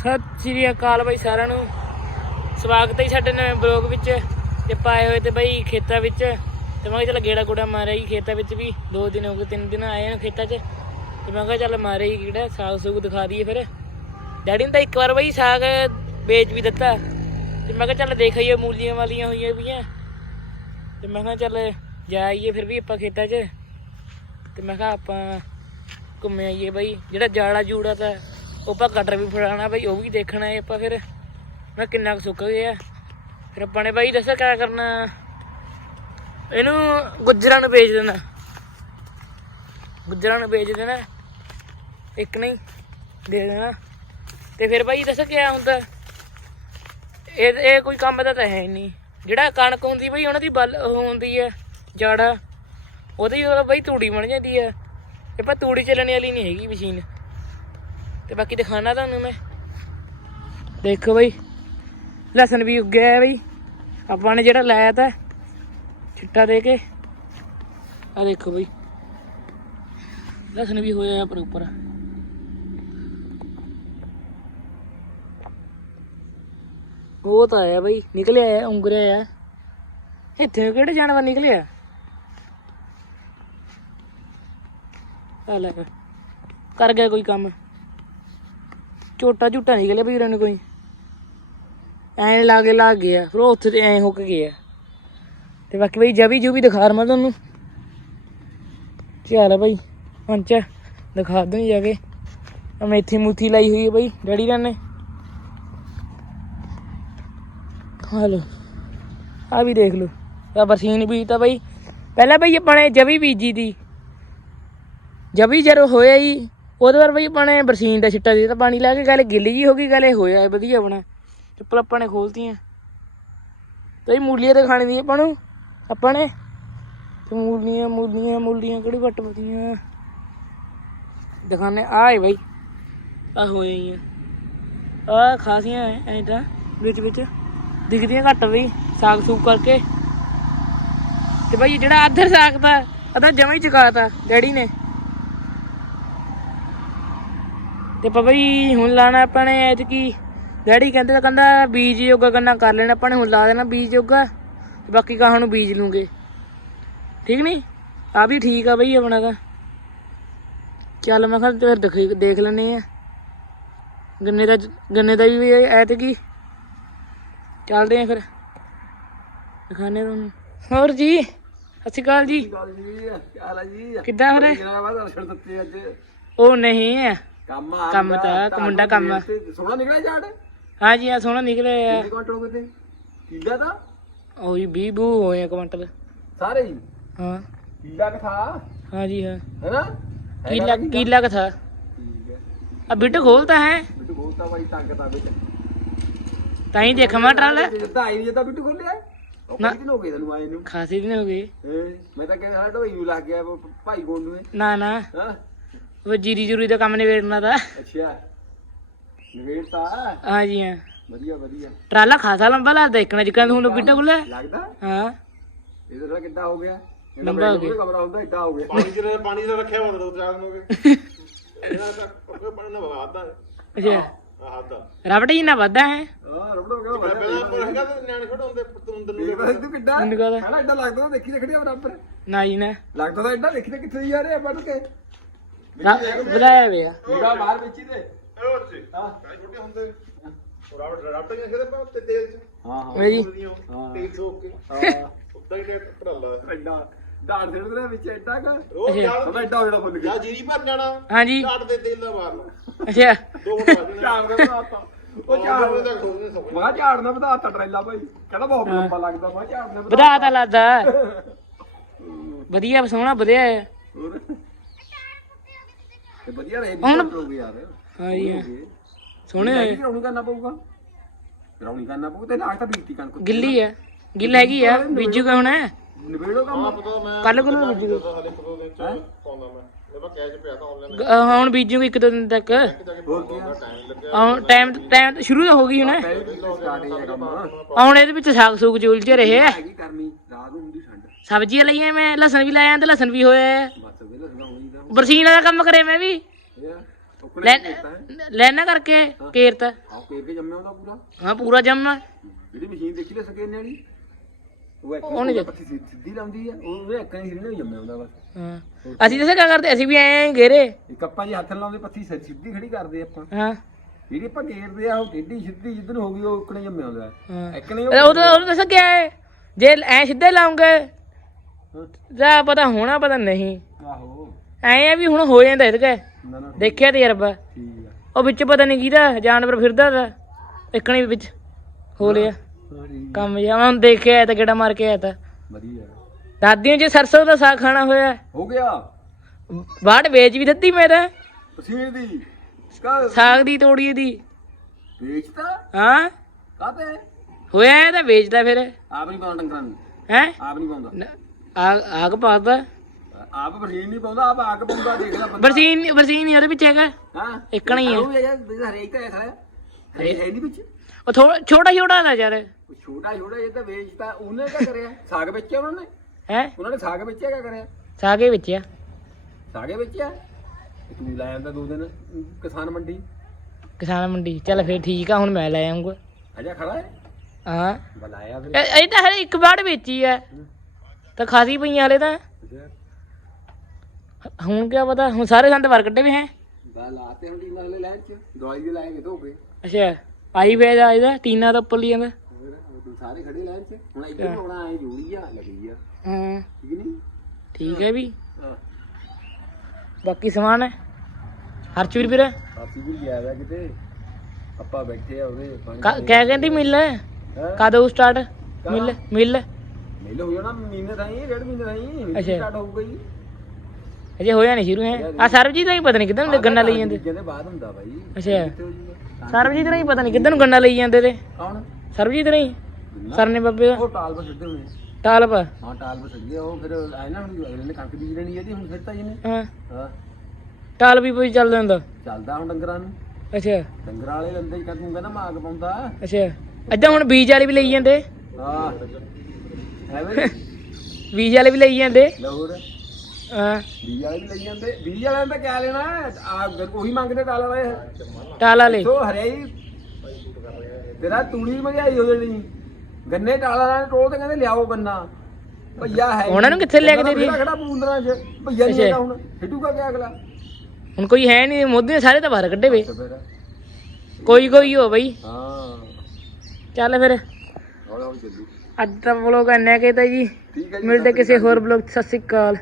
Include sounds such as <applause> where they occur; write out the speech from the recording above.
ਸਤਿ ਸ਼੍ਰੀ ਅਕਾਲ ਬਾਈ ਸਾਰਿਆਂ ਨੂੰ। ਸਵਾਗਤ ਹੈ ਜੀ ਸਾਡੇ ਨਵੇਂ ਬਲੌਗ ਵਿੱਚ। ਤੇ ਪਾਏ ਹੋਏ ਤੇ ਬਾਈ ਖੇਤਾਂ ਵਿੱਚ। ਤੇ ਮੈਂ ਕਿਹਾ ਚੱਲ ਗੇੜਾ ਗੂੜਾ ਮਾਰਿਆ ਜੀ ਖੇਤਾਂ ਵਿੱਚ ਵੀ। ਦੋ ਦਿਨ ਹੋ ਗਏ, ਤਿੰਨ ਦਿਨ ਆਏ ਨੇ ਖੇਤਾਂ 'ਚ। ਤੇ ਮੈਂ ਕਿਹਾ ਚੱਲ ਮਾਰਿਆ ਜੀ ਕਿਹੜਾ ਸਾਗ ਸੁਗ ਦਿਖਾ ਦਈਏ ਫਿਰ। ਡੈਡੀ ਨੇ ਤਾਂ ਇੱਕ ਵਾਰ ਬਾਈ ਸਾਗ ਵੇਚ ਵੀ ਦਿੱਤਾ। ਤੇ ਮੈਂ ਕਿਹਾ ਚੱਲ ਦੇਖ ਆਈਏ ਮੂਲੀਆਂ ਵਾਲੀਆਂ ਹੋਈਆਂ ਵੀਆਂ ਤੇ ਮੈਂ ਕਿਹਾ ਚੱਲ ਜਾ ਆਈਏ ਫਿਰ ਵੀ ਆਪਾਂ ਖੇਤਾਂ 'ਚ। ਤੇ ਮੈਂ ਕਿਹਾ ਆਪਾਂ ਘੁੰਮੇ ਆਈਏ ਬਾਈ। ਜਿਹੜਾ ਜਾੜਾ ਜੂੜਾ ਤਾਂ ਉਹ ਆਪਾਂ ਕਟਰ ਵੀ ਫੜਾਣਾ ਬਾਈ, ਉਹ ਵੀ ਦੇਖਣਾ ਹੈ ਆਪਾਂ ਫਿਰ। ਮੈਂ ਕਿੰਨਾ ਕੁ ਸੁੱਕ ਗਿਆ। ਫਿਰ ਆਪਾਂ ਨੇ ਬਾਈ ਦੱਸਿਆ ਕਿਆ ਕਰਨਾ। ਇਹਨੂੰ ਗੁੱਜਰਾਂ ਨੂੰ ਵੇਚ ਦੇਣਾ। ਗੁੱਜਰਾਂ ਨੂੰ ਵੇਚ ਦੇਣਾ। ਇੱਕ ਨਹੀਂ, ਦੇ ਦੇਣਾ। ਤੇ ਫਿਰ ਬਾਈ ਦੱਸਿਆ ਕਿਆ ਹੁੰਦਾ। ਇਹ ਇਹ ਕੋਈ ਕੰਮ ਦਾ ਤਾਂ ਹੈ ਨਹੀਂ। ਜਿਹੜਾ ਕਣਕ ਹੁੰਦੀ ਬਈ, ਉਹਨਾਂ ਦੀ ਬਲ ਉਹ ਹੁੰਦੀ ਹੈ, ਜਾੜਾ। ਉਹਦੀ ਉਹ ਬਈ ਤੂੜੀ ਬਣ ਜਾਂਦੀ ਹੈ। ਇਹ ਪਰ ਤੂੜੀ ਚੱਲਣ ਵਾਲੀ ਨਹੀਂ ਹੈਗੀ ਮਸ਼ੀਨ। ਤੇ ਬਾਕੀ ਦਿਖਾਣਾ ਤੁਹਾਨੂੰ ਮੈਂ। ਦੇਖੋ ਬਈ, ਲਸਣ ਵੀ ਉੱਗਿਆ ਹੈ ਬਈ। ਆਪਾਂ ਨੇ ਜਿਹੜਾ ਲਾਇਆ ਤਾ ਛਿੱਟਾ ਦੇ ਕੇ। ਆ ਦੇਖੋ ਬਈ, ਲਸਣ ਵੀ ਹੋਇਆ ਪਰ ਉੱਪਰ। ਉਹ ਤਾਂ ਆਇਆ ਬਈ, ਨਿਕਲਿਆ ਹੈ, ਉਂਗਰਿਆ ਹੈ। ਇੱਥੇ ਕਿਹੜੇ ਜਾਨਵਰ ਨਿਕਲਿਆ? ਆ ਲੈ, ਕਰ ਗਿਆ ਕੋਈ ਕੰਮ। ਝੋਟਾ ਝੂਟਾ ਨਿਕਲਿਆ ਬਈ ਉਹਨਾਂ ਕੋਈ। ਐਂ ਲਾਗੇ ਲੱਗ ਗਿਆ ਫਿਰ ਉਹ ਉੱਥੇ ਤੇ ਐਂ ਹੁੱਕ ਗਿਆ ਤੇ ਬਾਕੀ ਬਈ ਜਵੀ ਜੂ ਵੀ ਦਿਖਾ ਰਮਾ ਤੁਹਾਨੂੰ। ਚੱਲ ਬਈ ਪੰਚ ਦਿਖਾ ਦੂੰ ਜਾ ਕੇ। ਮੇਥੀ ਮੂਥੀ ਲਾਈ ਹੋਈ ਹੈ ਬਈ, ਡੈਡੀ ਰਾਂ ਨੇ। ਹਾਲੋ ਆ ਵੀ ਦੇਖ ਲਓ। ਆ ਬਰਸੀਨ ਬੀਜ ਤਾਂ ਬਈ। ਪਹਿਲਾਂ ਬਈ ਆਪਾਂ ਨੇ ਜਵੀ ਬੀਜੀ ਦੀ। ਜਵੀ ਜਦੋਂ ਹੋਇਆ ਹੀ ਉਹਦੇ ਵਾਰ ਬਈ ਆਪਾਂ ਨੇ ਬਰਸੀਨ ਦਾ ਛਿੱਟਾ ਦੇ ਦਿੱਤਾ, ਪਾਣੀ ਲਾ ਕੇ, ਗੱਲ ਗਿੱਲੀ ਜੀ ਹੋ ਗਈ, ਗੱਲ ਇਹ ਹੋਇਆ ਵਧੀਆ ਆਪਣਾ। ਚੱਪਲ ਆਪਾਂ ਨੇ ਖੋਲਤੀਆਂ। ਤੇ ਇਹ ਮੂਲੀਆਂ ਤੇ ਖਾਣੀ ਦੀ ਆਪਾਂ ਨੂੰ, ਆਪਾਂ ਨੇ। ਤੇ ਮੂਲੀਆਂ ਮੂਲੀਆਂ ਮੂਲੀਆਂ ਕਿਹੜੀ ਵੱਟ ਪਤੀਆਂ ਦਿਖਾਣੇ ਆਏ ਬਈ ਆ ਹੋਏ ਆ ਖਾਸੀਆਂ ਐ ਤਾਂ, ਵਿੱਚ ਵਿੱਚ। ਦਿਖਦੀਆਂ ਘੱਟ ਬਈ, ਸਾਗ ਸੂਗ ਕਰਕੇ। ਤੇ ਬਈ ਜਿਹੜਾ ਆਧਰ ਸਾਗ ਦਾ ਅਦਾ ਜਮਾਂ ਹੀ ਚੁਕਾਤਾ ਡੈਡੀ ਨੇ। ਤੇ ਪਾਪਾ ਜੀ ਹੁਣ ਲਾਣਾ ਆਪਾਂ ਨੇ ਐਤਕੀ। ਡੈਡੀ ਕਹਿੰਦੇ ਤਾਂ ਕਹਿੰਦਾ ਬੀਜ ਯੋਗਾ ਕਰਨਾ ਕਰ ਲੈਣਾ ਆਪਾਂ ਨੇ ਹੁਣ ਲਾ ਦੇਣਾ ਬੀਜ ਯੋਗਾ ਤੇ ਬਾਕੀ ਗਾਹਾਂ ਨੂੰ ਬੀਜ ਲੂੰਗੇ। ਠੀਕ ਨਹੀਂ ਆ ਵੀ ਠੀਕ ਆ ਬਈ ਆਪਣਾ ਤਾਂ। ਚੱਲ ਮੈਂ ਕਿਹਾ ਫਿਰ ਦੇਖ ਦੇਖ ਲੈਨੇ ਆ। ਗੰਨੇ ਦਾ ਗੰਨੇ ਦਾ ਵੀ ਐਤਕੀ। ਚੱਲਦੇ ਆ ਫਿਰ। ਦਿਖਾਣੇ ਤੁਹਾਨੂੰ। ਹੋਰ ਜੀ ਸਤਿ ਸ਼੍ਰੀ ਅਕਾਲ ਜੀ। ਗੱਲ ਜੀ ਹਾਲ ਹੈ ਜੀ? ਕਿੱਦਾਂ ਫਿਰ? ਉਹ ਨਹੀਂ ਕੰਮ ਆ ਕੰਮ ਤਾਂ, ਇੱਕ ਮੁੰਡਾ ਕੰਮ ਆ। ਸੋਹਣਾ ਨਿਕਲਿਆ ਝਾੜ ਹਾਂ ਜੀ ਆ ਸੋਹਣਾ ਨਿਕਲਿਆ। ਕਿੰਨੇ ਕੁਆਂਟਲ ਹੋ ਗਏ ਤੇ? ਕਿੱਲਾ ਦਾ ਉਹ ਜੀ 20 ਬੂ ਹੋਏ ਆ ਕੁਇੰਟਲ ਸਾਰੇ ਹੀ? ਹਾਂ। ਕਿੱਲਾ ਕਥਾ ਹਾਂ ਜੀ ਹਾਂ। ਹੈਨਾ? ਕੀਲਾ ਕੀਲਾ ਕਥਾ ਠੀਕ ਹੈ। ਆ ਬਿੱਟ ਖੋਲਤਾ ਹੈ। ਬਿੱਟੂ ਬੋਲਤਾ ਬਾਈ ਤੰਗ ਤਾਂ ਵਿੱਚ ਤਾਂ ਹੀ ਦੇਖਾਂ ਟਰਾਲ। ਜਿੱਦਾਂ ਆਈ ਤਾਂ ਬਿੱਟੂ ਖੋਲਿਆ। ਉਹ ਨਾ। ਕਿੰਨੇ ਦਿਨ ਹੋ ਗਏ ਤੈਨੂੰ ਆਏ ਨੂੰ? ਖਾਸੀ ਦਿਨ ਹੋ ਗਏ। ਹੈਂ? ਮੈਂ ਤਾਂ ਕਹਿੰਦਾ ਸਾਡਾ ਢੋਈ ਨੂੰ ਲੱਗ ਗਿਆ ਉਹ ਭਾਈ ਗੋਲ ਨੂੰ। ਨਾ ਨਾ। ਹਾਂ? ਉਹ ਜੀਰੀ ਜੂਰੀ ਦਾ ਕੰਮ ਨਿਬੇੜਨਾ ਦਾ ਅੱਛਾ। ਨਵੇੜਤਾ ਹਾਂ ਜੀ ਹਾਂ। ਵਧੀਆ ਵਧੀਆ। ਟਰਾਲਾ ਖਾਸਾ ਲੰਬਾ ਲੱਗਦਾ ਇੱਕਣਾ ਜਿੱਕਾਂ ਹੁਣ ਬਿੱਟ ਖੁੱਲੇ ਲੱਗਦਾ? ਹਾਂ। ਇਹਦਾ ਕਿੱਡਾ ਹੋ ਗਿਆ। ਲੰਬਾ ਹੋ ਗਿਆ। ਕਮਰਾ ਹੁੰਦਾ ਏਡਾ ਹੋ ਗਿਆ। ਪਾਣੀ ਜਿਹੜਾ ਪਾਣੀ ਦਾ ਰੱਖਿਆ ਹੁੰਦਾ ਦੋ ਚਾਰ ਦਿਨ ਹੋ ਗਏ। ਇਹਨਾਂ ਦਾ ਉਹ ਪਾਣੀ ਨਾ ਵਗਾਦਾ ਅੱਛਾ। ਆਹ ਦਾ ਰਬੜ ਜੀ ਨਾ ਵੱਧਾ ਹੈ। ਹਾਂ ਰਬੜ ਹੋ ਗਿਆ ਮੈਂ ਪਹਿਲਾਂ ਪਰ ਹੈਗਾ ਤੇ ਨਿਆਣੇ ਖੜੇ ਹੁੰਦੇ ਤੁੰਦਰ ਨੂੰ ਦੇਖਦਾ ਤੂੰ ਕਿੱਡਾ। ਮੈਨੂੰ ਕਹਦਾ? ਪਹਿਲਾਂ ਏਡਾ ਲੱਗਦਾ ਤਾਂ ਦੇਖੀ ਦੇਖੜੀ ਬਰਾਬਰ। ਨਾ ਜੀ ਨਾ। ਲੱਗਦਾ ਤਾਂ ਏਡਾ ਦੇਖੀ ਤੇ ਕਿੱਥੇ ਜਾ ਰਿਹਾ ਬਣ ਕੇ। ਰ- ਵਧਾਇਆ ਵੇ ਆ। ਪੂਰਾ ਮਾਰ ਵਿੱਚ ਦੇ ਉਹ ਅੱਛੇ ਹਾਂ। ਛੋਟੇ ਹੁੰਦੇ। ਰਾਵਟ ਰਾਵਟ ਨਹੀਂ ਖੜੇ ਪਾ ਤੇ ਤੇਲ ਚ। ਹਾਂ। ਹਾਂ ਜੀ। ਹਾਂ। ਤੇਲ ਸੋਕ ਕੇ। ਹਾਂ। ਉੱਦਾਂ ਹੀ ਟਰੈਕਟਰ ਢੱਲਾ ਏਡਾ ਢਾੜ ਸਿਰ ਦੇ ਵਿੱਚ ਏਡਾ ਕਰ ਉਹ ਅੱਛਾ। ਜਾਲ ਸਭ ਏਡਾ ਜਿਹੜਾ ਫੁੱਲ ਗਿਆ ਜਾਂ ਜੀਰੀ ਭਰ ਜਾਣਾ। ਹਾਂ ਜੀ। ਝਾੜ ਦੇ ਤੇਲ ਦਾ ਮਾਰ ਲਓ। ਅੱਛਾ। ਦੋ ਮਿੰਟ ਬਾਅਦ ਝਾੜ ਦਾ ਵਧਾਤਾ ਉਹ ਝਾੜ ਉਹ ਤੱਕ ਹੋ ਨਹੀਂ ਸਕਦਾ ਮੈਂ ਕਿਹਾ ਝਾੜ ਨਾ ਵਧਾਤਾ ਟਰੇਲਾ ਭਾਈ। ਕਹਿੰਦਾ ਬਹੁਤ ਲੰਬਾ ਲੱਗਦਾ। ਮੈਂ ਕਿਹਾ ਝਾੜ ਨਾ ਵਧਾ ਵਧਾ ਤਾਂ ਲੱਗਦਾ। <laughs> ਵਧੀਆ ਸੋਹਣਾ ਵਧਿਆ ਹੈ ਹੋਰ? ਤੇ ਵਧੀਆ ਰਹੇ ਹੁਣ- ਵੀ ਹੋ ਗਏ ਯਾਰ ਹਾਂ ਜੀ ਹਾਂ। ਸੋਹਣੇ ਹੋਏ ਗਰਾਉਣੀ ਕਰਨਾ ਪਊਗਾ? ਗਰਾਉਣੀ ਕਰਨਾ ਪਊ ਤੇ ਲਾਗ ਤਾਂ ਬੀਤੀ ਕਣਕ ਗਿੱਲੀ ਹੈ ਗਿੱਲ ਹੈਗੀ ਆ। ਬੀਜੂਗਾ ਹੁਣ। ਨਿਬੇੜੋ ਕੰਮ। ਪਤਾ ਮੈਂ ਕੱਲ ਕੋਲ ਬੀਜੂਗਾ। ਹਾਲੇ ਇੱਕ ਦੋ ਦਿਨ ਚ ਪਾਉਂਦਾ ਮੈਂ। ਮੇਰੇ ਕੋਲ ਕੈਸ਼ ਪਿਆ ਤਾਂ ਆਨਲਾਈਨ ਗ- ਹੁਣ ਬੀਜੂਗਾ ਇੱਕ ਦੋ ਦਿਨ ਤੱਕ। ਹੋਰ ਕੀ ਟਾਈਮ ਲੱਗਿਆ ਹੁਣ ਟਾਈਮ ਟਾਈਮ ਸ਼ੁਰੂ ਤਾਂ ਹੋ ਗਈ ਹੁਣ। ਪਹਿਲੇ ਵੀ ਸਟਾਰਟ ਹੀ ਹੈ ਕੰਮ। ਹੁਣ ਇਹਦੇ ਵਿੱਚ ਸਾਗ ਸੂਗ ਰਹੇ। ਆ ਹੈਗੀ ਕਰਨੀ ਰਾਤ ਨੂੰ ਹੁੰਦੀ ਠੰਡ। ਸਬਜ਼ੀਆਂ ਲਈਆਂ ਮੈਂ ਲਸਣ ਵੀ ਲਾਇਆ ਤੇ ਲਸਣ ਵੀ ਹੋਇਆ। ਹੈ। ਬਸ ਵੇਲੇ ਸੁਣਾਉਣੀ ਦਾ ਬਰਸੀਨ ਦਾ ਕੰਮ ਕਰੇ ਮੈਂ ਵੀ। ਕੀਤਾ ਹੈ। ਲੈਣਾ ਕਰਕੇ ਕੇਰਤ ਆ ਸਕੇਰ ਕੇ ਜੰਮਿਆ ਹੁੰਦਾ ਪੂਰਾ? ਹਾਂ ਪੂਰਾ ਜੰਮਾ ਜਿਹੜੀ ਮਸ਼ੀਨ ਦੇਖੀ ਲੈ ਸਕੇਰ ਵਾਲੀ? ਉਹ ਇੱਕ ਉਹ ਨੀ ਦੇਖ- ਪੱਤੀ ਸਿੱਧੀ- ਸਿੱਧੀ ਲਾਉਂਦੀ ਆ। ਉਹ ਇੱਕ ਨਹੀਂ ਜੰਮਿਆ ਹੁੰਦਾ ਬਸ। ਹਾਂ। ਅਸੀਂ ਦੱਸਿਆ ਕਿਆ ਕਰਦੇ ਅਸੀਂ ਵੀ ਐਂ ਘੇਰੇ। ਇੱਕ ਆਪਾਂ ਜੀ ਹੱਥ ਨਾਲ ਲਾਉਂਦੇ ਪੱਤੀ ਸਿ- ਸਿੱਧੀ ਖੜੀ ਕਰਦੇ ਆਪਾਂ। ਹਾਂ। ਜਿਹੜੀ ਆਪਾਂ ਗੇਰਦੇ ਆ ਉਹ ਟੇਢੀ ਸਿੱਧੀ ਜਿੱਦਨ ਹੋ ਗਈ ਉਹ ਇੱਕਣੇ ਜੰਮਿਆ ਹੁੰਦਾ ਹਾਂ। ਇੱਕ ਨਹੀਂ ਉਹ ਤਾਂ ਉਹ ਦੱਸਿਆ ਹੈ ਜੇ ਐ ਸਿੱਧੇ ਲਾਉਂਗੇ ਜਾਂ ਪਤਾ ਹੋਣਾ ਪਤਾ ਨਹੀਂ। ਆਹੋ। ਐ ਆ ਵੀ ਹੁਣ ਹੋ ਜਾਂਦਾ ਇਹਦੇ ਨਾ ਨਾ। ਦੇਖਿਆ ਤਜਰਬਾ? ਠੀਕ ਆ। ਉਹ ਵਿੱਚ ਪਤਾ ਨਹੀਂ ਕਿਹਦਾ ਜਾਨਵਰ ਫਿਰਦਾ ਦਾ ਇੱਕਣੀ ਵਿੱਚ। ਹੋ ਲਿਆ ਕੰਮ ਮੈਂ ਹੁਣ ਦੇਖਿਆ ਆਇਆ ਤਾਂ ਗੇੜਾ ਮਾਰ ਕੇ ਆਇਆ ਤਾਂ। ਵਧੀਆ। ਦਾਦੀਆਂ ਜੇ ਸਰਸੋਂ ਦਾ ਸਾਗ ਖਾਣਾ ਹੋਇਆ। ਹੋ ਗਿਆ? ਬਾੜ ਵੇਚ ਵੀ ਦਿੱਤੀ ਮੈਂ ਤਾਂ। ਪਸੀਨ ਦੀ। ਸਾਗ ਦੀ ਤੋੜੀ ਦੀ। ਵੇਚਤਾ? ਹਾਂ। ਕਾਤੇ ਹੋਇਆ ਤਾਂ ਵੇਚਦਾ ਫਿਰ। ਆਪ ਨਹੀਂ ਪਾਉਂਦਾ ਡੰਗਰਾਂ ਨੂੰ। ਹੈ? ਆਪ ਨਹੀਂ ਪਾਉਂਦਾ। ਆਗ ਪਾਦਾ ਆਪ ਬਰਸੀਨ ਨਹੀਂ ਪਾਉਂਦਾ ਆਪ ਆਗ ਪਾਉਂਦਾ ਦੇਖ ਲੈ ਬੰਦਾ। ਬਰਸੀਨ ਬਰਸੀਨ ਹੀ ਉਹਦੇ ਵਿੱਚ ਹੈਗਾ। ਹਾਂ ਇੱਕਣਾ ਹੀ ਆ। ਉਹ ਯਾਰ ਹਰੇਕ ਤਾਂ ਐਸਾ ਹੈ। ਹਰੇਕ ਹੈ ਨਹੀਂ ਵਿੱਚ। ਉਹ ਥੋੜਾ ਛੋਟਾ ਛੋਟਾ ਦਾ ਯਾਰ। ਛੋਟਾ ਛੋਟਾ ਇਹ ਤਾਂ ਵੇਚਤਾ ਉਹਨੇ ਕੀ ਕਰਿਆ? ਸਾਗ ਵੇਚਿਆ ਉਹਨਾਂ ਨੇ? ਹੈ? ਉਹਨਾਂ ਨੇ ਸਾਗ ਵੇਚਿਆ ਕੀ ਕਰਿਆ? ਸਾਗੇ ਵਿੱਚ ਆ ਸਾਗੇ ਵੇਚਿਆ? ਤੂੰ ਲੈ ਆਂਦਾ ਦੋ ਦਿਨ ਕਿਸਾਨ ਮੰਡੀ। ਕਿਸਾਨ ਮੰਡੀ ਚੱਲ ਫਿਰ ਠੀਕ ਆ ਹੁਣ ਮੈਂ ਲੈ ਆਉਂਗਾ ਅਜਾ ਖੜਾ ਹੈ? ਹਾਂ। ਬੁਲਾਇਆ ਫਿਰ। ਇਹ ਇਹ ਤਾਂ ਹਰੇ ਇੱਕ ਵੇਚੀ ਆ। ਤਾਂ ਖਾਸੀ ਪਈਆਂ ਤਾਂ। ਹੁਣ ਕੀ ਪਤਾ ਹੁਣ ਸਾਰੇ ਸੰਦ ਵਰ ਕੱਢੇ ਵੀ ਹੈ। ਦਾ ਲਾਤੇ ਹੁਣ ਟੀਨਾ ਹਲੇ ਲੈਣ ਚ ਦਵਾਈ ਵੀ ਲਾਏਗੇ ਧੋਗੇ ਅੱਛਾ ਆਈ ਵੇ ਦਾ ਇਹਦਾ ਟੀਨਾ ਤਾਂ ਉੱਪਰ ਲਈ ਜਾਂਦਾ। ਸਾਰੇ ਖੜੇ ਲੈਣ ਚ? ਹੁਣ ਇੱਧਰ ਆਉਣਾ ਐ ਜੂੜੀ ਆ ਲੱਗੀ ਆ। ਹਾਂ। ਠੀਕ ਨਹੀਂ? ਠੀਕ ਹੈ ਵੀ। ਹਾਂ। ਬਾਕੀ ਸਮਾਨ ਹੈ। ਹਰਚੂਰ ਵੀਰ। ਅਸੀਂ ਵੀ ਗਿਆ ਵਾ ਕਿਤੇ। ਆਪਾਂ ਬੈਠੇ ਆ ਉਹਦੇ ਪਾਣੀ ਕ- ਕਿਆ ਕਹਿੰਦੀ ਮਿਲ? ਕਦੋਂ ਸਟਾਰਟ ਮਿਲ ਮਿਲ। ਮੇਲੇ ਹੋ ਜਾਣਾ ਮਹੀਨੇ ਤਾਈਂ ਡੇਢ ਮਹੀਨੇ ਤਾਈਂ। ਸਟਾਰਟ ਹੋਊਗਾ ਜੀ ਅਜੇ ਹੋਇਆ ਨਹੀਂ ਸ਼ੁਰੂ ਹੈ। ਆ ਸਰਬਜੀਤ ਦਾ ਹੀ ਪਤਾ ਨਹੀਂ ਕਿੱਦਾਂ ਨੂੰ ਗੰਨਾ ਲਈ ਜਾਂਦੇ। ਕਹਿੰਦੇ ਬਾਅਦ ਹੁੰਦਾ ਬਾਈ। ਅੱਛਾ। ਸਰਬਜੀਤ ਦਾ ਹੀ ਪਤਾ ਨਹੀਂ ਕਿੱਦਾਂ ਨੂੰ ਗੰਨਾ ਲਈ ਜਾਂਦੇ ਤੇ। ਕੌਣ? ਸਰਬਜੀਤ ਨਹੀਂ ਸਰਨੇ ਬੱਬੇ ਦਾ। ਉਹ ਟਾਲ ਪਰ ਸਿੱਧੇ ਹੋਣੇ ਟਾਲਪ ਹਾਂ ਟਾਲ ਪਰ ਸਿੱਧੇ ਉਹ ਫਿਰ ਆਏ ਨਾ ਹੁਣ ਅਗਲੇ ਨੇ ਕਣਕ ਬੀਜ ਲੈਣੀ ਇਹਦੀ ਹੁਣ ਫਿਰ ਤਾਂ ਇਹਨੇ। ਹਾਂ। ਹਾਂ। ਟਾਲ ਵੀ ਕੋਈ ਚੱਲਦਾ ਹੁੰਦਾ। ਚੱਲਦਾ ਹੁਣ ਡੰਗਰਾਂ ਨੂੰ। ਅੱਛਾ। ਡੰਗਰਾਂ ਵਾਲੇ ਲੰਦੇ ਹੀ ਕਹੂੰਗਾ ਨਾ ਮਾਗ ਪਾਉਂਦਾ। ਅੱਛਾ। ਏਦਾਂ ਹੁਣ ਬੀਜ ਵਾਲੇ ਵੀ ਲਈ ਜਾਂਦੇ। ਹਾਂ। ਬੀਜ ਵਾਲੇ ਵੀ ਲਈ ਜਾਂਦੇ। ਲਾਹੌਰ। ਹਾਂ। ਬੀਜ ਵਾਲੇ ਵੀ ਲਈ ਜਾਂਦੇ। ਬੀਜ ਵਾਲਿਆਂ ਦਾ ਕਿਆ ਲੈਣਾ ਆ ਉਹੀ ਮੰਗਦੇ ਟਾਲ ਵਾਲੇ। ਟਾਲ ਵਾਲੇ ਸੋ ਹਰਿਆਈ ਤੇਰਾ ਤੂੜੀ ਮਹਿੰਗਾਈ ਹੋ ਜਾਣੀ। ਗੰਨੇ ਟਾਲਾਂ ਨਾਲ ਟੋਲ ਤੇ ਕਹਿੰਦੇ ਲਿਆਓ ਗੰਨਾ। ਭਈਆ ਹੈ ਉਹਨਾਂ ਨੂੰ ਕਿੱਥੇ ਲੈ ਕੇ ਦੇ ਰਹੀ? ਖੜਾ ਪੂੰਦਰਾਂ 'ਚ। ਭਈਆ ਨਹੀਂ ਹੁਣ। ਛੱਡੂਗਾ ਕਿਆ ਅਗਲਾ? ਹੁਣ ਕੋਈ ਹੈ ਨਹੀਂ ਮੋਦੀ ਨੇ ਸਾਰੇ ਤਾਂ ਬਾਹਰ ਕੱਢੇ ਵੇ। ਕੋਈ ਕੋਈ ਹੋ ਬਈ। ਹਾਂ। ਚੱਲ ਫਿਰ। ਅੱਜ ਦਾ ਵਲੋਗ ਇੰਨਾ ਕਿ ਤਾਂ ਜੀ। ਮਿਲਦੇ ਕਿਸੇ ਹੋਰ ਵਲੋਗ ਸਤਿ ਸ਼੍ਰੀ ਅਕਾਲ।